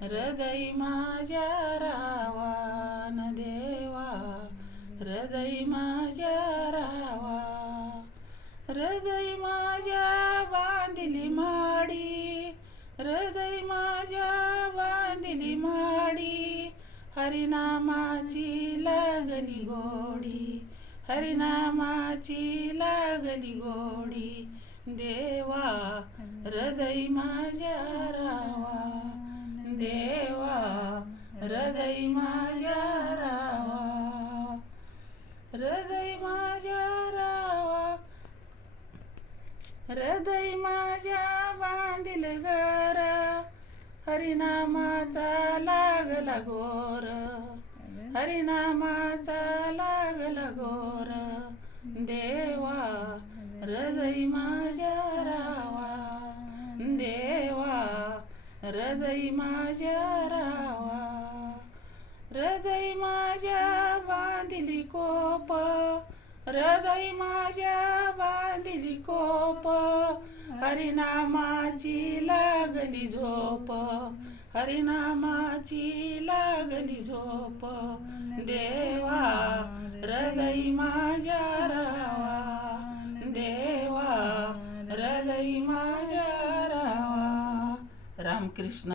हृदय माझ्या रावान देवा हृदय माझ्या रावा हृदय माझ्या बांधिली माडी हृदय माझ्या बांधिली माडी हरिनामाची लागली गोडी हरिनामाची लागली गोडी देवा हृदय माझ्या देवा हृदय माझ्या रावा. हृदय माझ्या रावा. हृदय माझ्या बांधिल घर हरिनामाचा लागला गोर. हरिनामाचा लागला गोर. देवा हृदय माझ्या हृदय माझ्या रावा हृदय माझ्या बांधिली कोप हृदय माझ्या बांधिली कोप हरिनामाची लागली झोप हरिनामाची लागली झोप. देवा हृदय माझ्या रावा देवा हृदय मा रावा रामकृष्ण